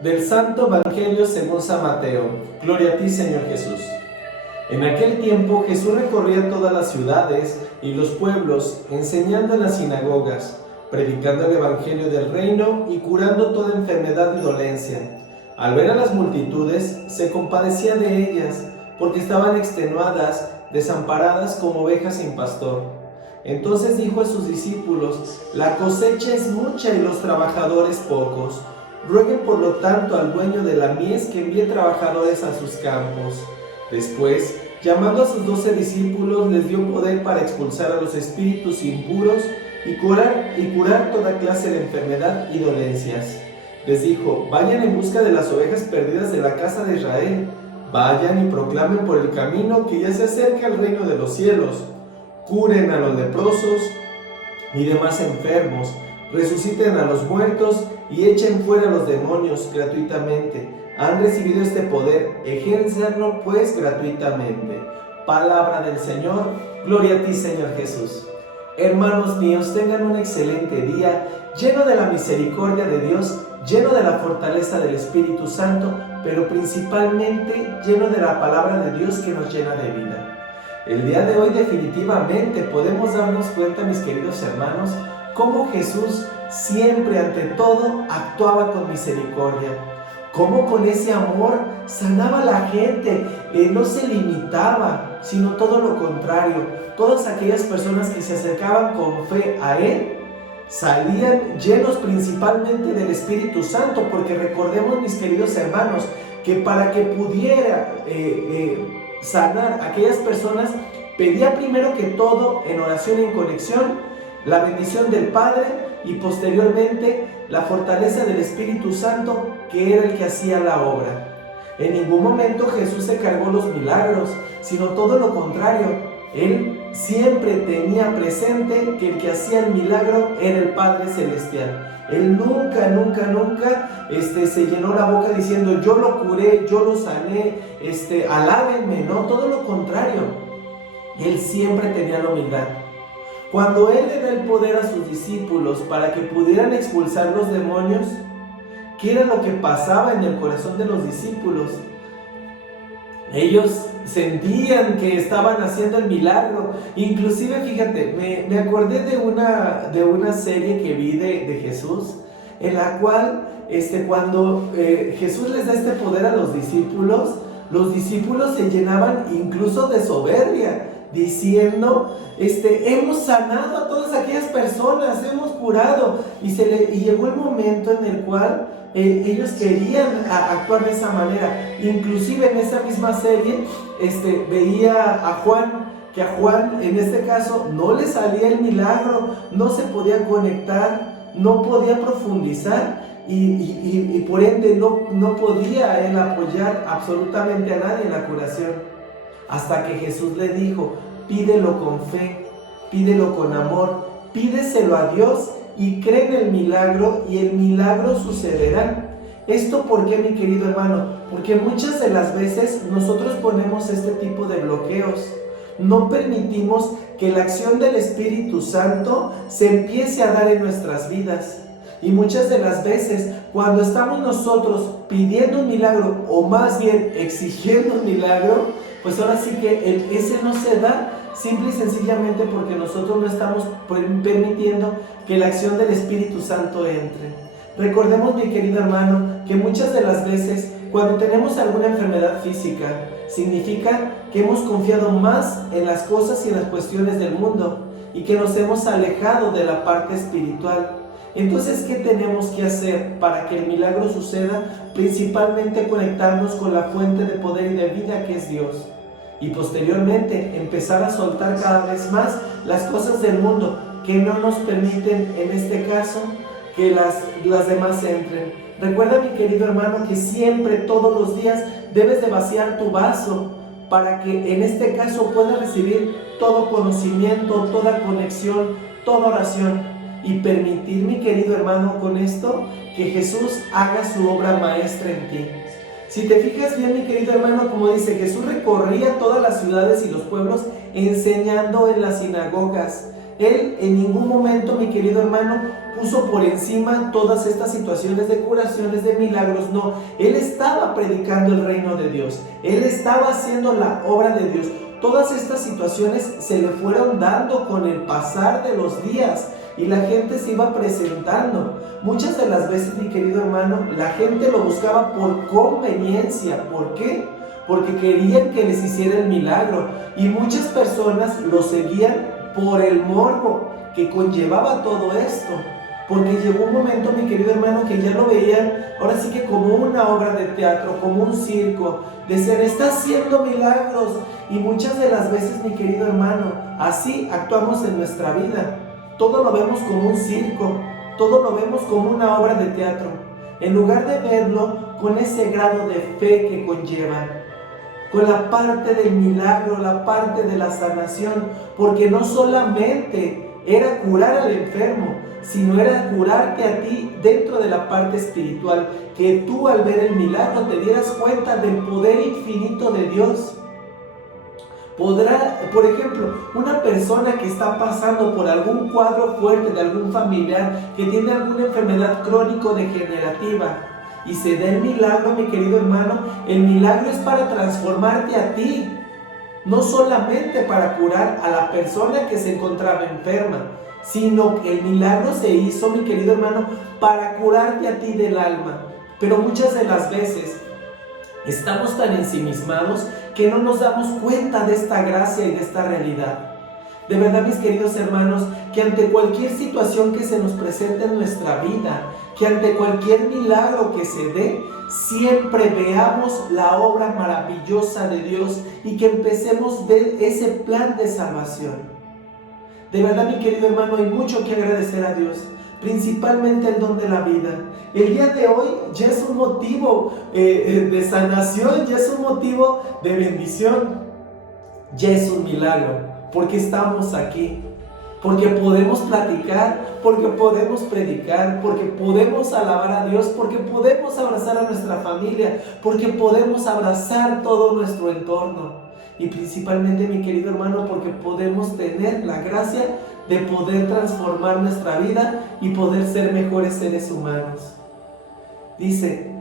Del Santo Evangelio según San Mateo. Gloria a ti, Señor Jesús. En aquel tiempo Jesús recorría todas las ciudades y los pueblos, enseñando en las sinagogas, predicando el Evangelio del reino y curando toda enfermedad y dolencia. Al ver a las multitudes, se compadecía de ellas, porque estaban extenuadas, desamparadas como ovejas sin pastor. Entonces dijo a sus discípulos: la cosecha es mucha y los trabajadores pocos. Rueguen por lo tanto al dueño de la mies que envíe trabajadores a sus campos. Después, llamando a sus 12 discípulos, les dio poder para expulsar a los espíritus impuros y curar toda clase de enfermedad y dolencias. Les dijo: vayan en busca de las ovejas perdidas de la casa de Israel. Vayan y proclamen por el camino que ya se acerca el reino de los cielos. Curen a los leprosos y demás enfermos, resuciten a los muertos y echen fuera a los demonios gratuitamente. Han recibido este poder, ejérzanlo pues gratuitamente. Palabra del Señor. Gloria a ti, Señor Jesús. Hermanos míos, tengan un excelente día, lleno de la misericordia de Dios, lleno de la fortaleza del Espíritu Santo, pero principalmente lleno de la palabra de Dios que nos llena de vida. El día de hoy definitivamente podemos darnos cuenta, mis queridos hermanos, cómo Jesús siempre ante todo actuaba con misericordia, cómo con ese amor sanaba a la gente, no se limitaba, sino todo lo contrario. Todas aquellas personas que se acercaban con fe a Él salían llenos principalmente del Espíritu Santo, porque recordemos, mis queridos hermanos, que para que pudiera sanar a aquellas personas, pedía primero que todo en oración y en conexión la bendición del Padre y posteriormente la fortaleza del Espíritu Santo, que era el que hacía la obra. En ningún momento Jesús se cargó los milagros, sino todo lo contrario. Él siempre tenía presente que el que hacía el milagro era el Padre Celestial. Él nunca se llenó la boca diciendo: yo lo curé, yo lo sané, alábenme. No, todo lo contrario. Él siempre tenía la humildad. Cuando Él le da el poder a sus discípulos para que pudieran expulsar los demonios, ¿qué era lo que pasaba en el corazón de los discípulos? Ellos sentían que estaban haciendo el milagro. Inclusive, fíjate, me acordé de una serie que vi de Jesús, en la cual cuando Jesús les da este poder a los discípulos se llenaban incluso de soberbia, diciendo: hemos sanado a todas aquellas personas, hemos curado. Y llegó el momento en el cual ellos querían actuar de esa manera. Inclusive en esa misma serie veía a Juan, que a Juan en este caso no le salía el milagro, no se podía conectar, no podía profundizar y por ende no podía él apoyar absolutamente a nadie en la curación, hasta que Jesús le dijo: pídelo con fe, pídelo con amor, pídeselo a Dios y cree en el milagro, y el milagro sucederá. ¿Esto por qué, mi querido hermano? Porque muchas de las veces nosotros ponemos este tipo de bloqueos. No permitimos que la acción del Espíritu Santo se empiece a dar en nuestras vidas. Y muchas de las veces, cuando estamos nosotros pidiendo un milagro, o más bien exigiendo un milagro, pues ahora sí que ese no se da, simple y sencillamente porque nosotros no estamos permitiendo que la acción del Espíritu Santo entre. Recordemos, mi querido hermano, que muchas de las veces, cuando tenemos alguna enfermedad física, significa que hemos confiado más en las cosas y en las cuestiones del mundo, y que nos hemos alejado de la parte espiritual. Entonces, ¿qué tenemos que hacer para que el milagro suceda? Principalmente conectarnos con la fuente de poder y de vida, que es Dios. Y posteriormente empezar a soltar cada vez más las cosas del mundo que no nos permiten, en este caso, que las demás entren. Recuerda, mi querido hermano, que siempre, todos los días, debes de vaciar tu vaso para que en este caso puedas recibir todo conocimiento, toda conexión, toda oración. Y permitir, mi querido hermano, con esto, que Jesús haga su obra maestra en ti. Si te fijas bien, mi querido hermano, como dice, Jesús recorría todas las ciudades y los pueblos enseñando en las sinagogas. Él en ningún momento, mi querido hermano, puso por encima todas estas situaciones de curaciones, de milagros. No, Él estaba predicando el reino de Dios. Él estaba haciendo la obra de Dios. Todas estas situaciones se le fueron dando con el pasar de los días y la gente se iba presentando. Muchas de las veces, mi querido hermano, la gente lo buscaba por conveniencia. ¿Por qué? Porque querían que les hiciera el milagro. Y muchas personas lo seguían por el morbo que conllevaba todo esto. Porque llegó un momento, mi querido hermano, que ya lo veían ahora sí que como una obra de teatro, como un circo. Decían, está haciendo milagros. Y muchas de las veces, mi querido hermano, así actuamos en nuestra vida. Todo lo vemos como un circo, todo lo vemos como una obra de teatro, en lugar de verlo con ese grado de fe que conlleva, con la parte del milagro, la parte de la sanación, porque no solamente era curar al enfermo, sino era curarte a ti dentro de la parte espiritual, que tú al ver el milagro te dieras cuenta del poder infinito de Dios. Podrá, por ejemplo, una persona que está pasando por algún cuadro fuerte de algún familiar que tiene alguna enfermedad crónico-degenerativa y se da el milagro, mi querido hermano, el milagro es para transformarte a ti, no solamente para curar a la persona que se encontraba enferma, sino que el milagro se hizo, mi querido hermano, para curarte a ti del alma. Pero muchas de las veces estamos tan ensimismados que no nos damos cuenta de esta gracia y de esta realidad. De verdad, mis queridos hermanos, que ante cualquier situación que se nos presente en nuestra vida, que ante cualquier milagro que se dé, siempre veamos la obra maravillosa de Dios y que empecemos a ver ese plan de salvación. De verdad, mi querido hermano, hay mucho que agradecer a Dios, principalmente el don de la vida. El día de hoy ya es un motivo de sanación, ya es un motivo de bendición, ya es un milagro, porque estamos aquí, porque podemos platicar, porque podemos predicar, porque podemos alabar a Dios, porque podemos abrazar a nuestra familia, porque podemos abrazar todo nuestro entorno. Y principalmente, mi querido hermano, porque podemos tener la gracia de poder transformar nuestra vida y poder ser mejores seres humanos. Dice,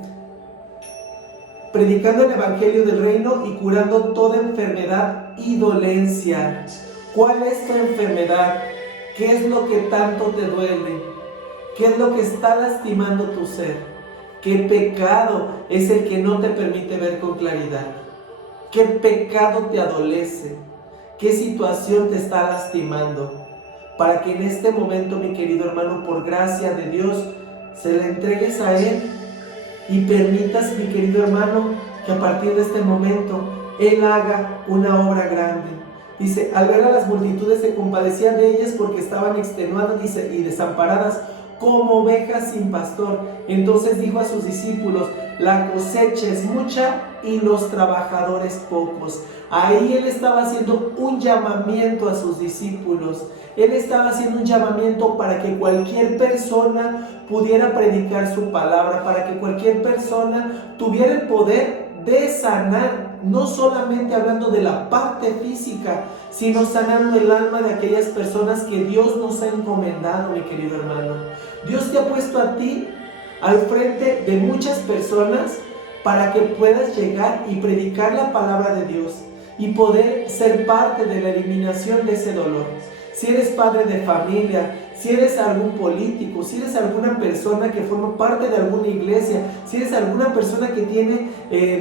predicando el evangelio del reino y curando toda enfermedad y dolencia. ¿Cuál es tu enfermedad? ¿Qué es lo que tanto te duele? ¿Qué es lo que está lastimando tu ser? ¿Qué pecado es el que no te permite ver con claridad? ¿Qué pecado te adolece? ¿Qué situación te está lastimando? Para que en este momento, mi querido hermano, por gracia de Dios, se le entregues a Él y permitas, mi querido hermano, que a partir de este momento Él haga una obra grande. Dice, al ver a las multitudes se compadecían de ellas porque estaban extenuadas, dice, y desamparadas como ovejas sin pastor. Entonces dijo a sus discípulos, la cosecha es mucha y los trabajadores pocos. Ahí Él estaba haciendo un llamamiento a sus discípulos. Él estaba haciendo un llamamiento para que cualquier persona pudiera predicar su palabra, para que cualquier persona tuviera el poder de sanar, no solamente hablando de la parte física, sino sanando el alma de aquellas personas que Dios nos ha encomendado, mi querido hermano. Dios te ha puesto a ti al frente de muchas personas para que puedas llegar y predicar la palabra de Dios y poder ser parte de la eliminación de ese dolor. Si eres padre de familia, si eres algún político, si eres alguna persona que forma parte de alguna iglesia, si eres alguna persona que tiene,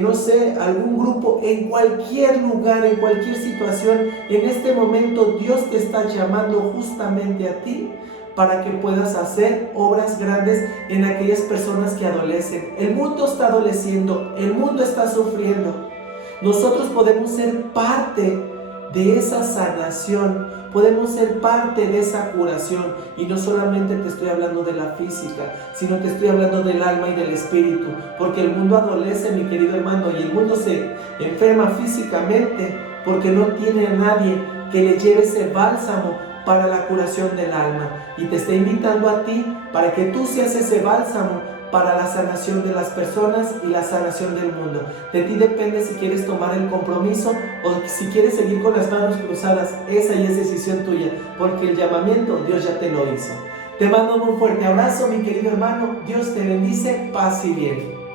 no sé, algún grupo, en cualquier lugar, en cualquier situación, en este momento Dios te está llamando justamente a ti para que puedas hacer obras grandes en aquellas personas que adolecen. El mundo está adoleciendo, el mundo está sufriendo. Nosotros podemos ser parte de esa sanación, podemos ser parte de esa curación. Y no solamente te estoy hablando de la física, sino te estoy hablando del alma y del espíritu, porque el mundo adolece, mi querido hermano, y el mundo se enferma físicamente porque no tiene a nadie que le lleve ese bálsamo para la curación del alma. Y te está invitando a ti para que tú seas ese bálsamo para la sanación de las personas y la sanación del mundo. De ti depende si quieres tomar el compromiso o si quieres seguir con las manos cruzadas. Esa ya es decisión tuya, porque el llamamiento Dios ya te lo hizo. Te mando un fuerte abrazo, mi querido hermano. Dios te bendice, paz y bien.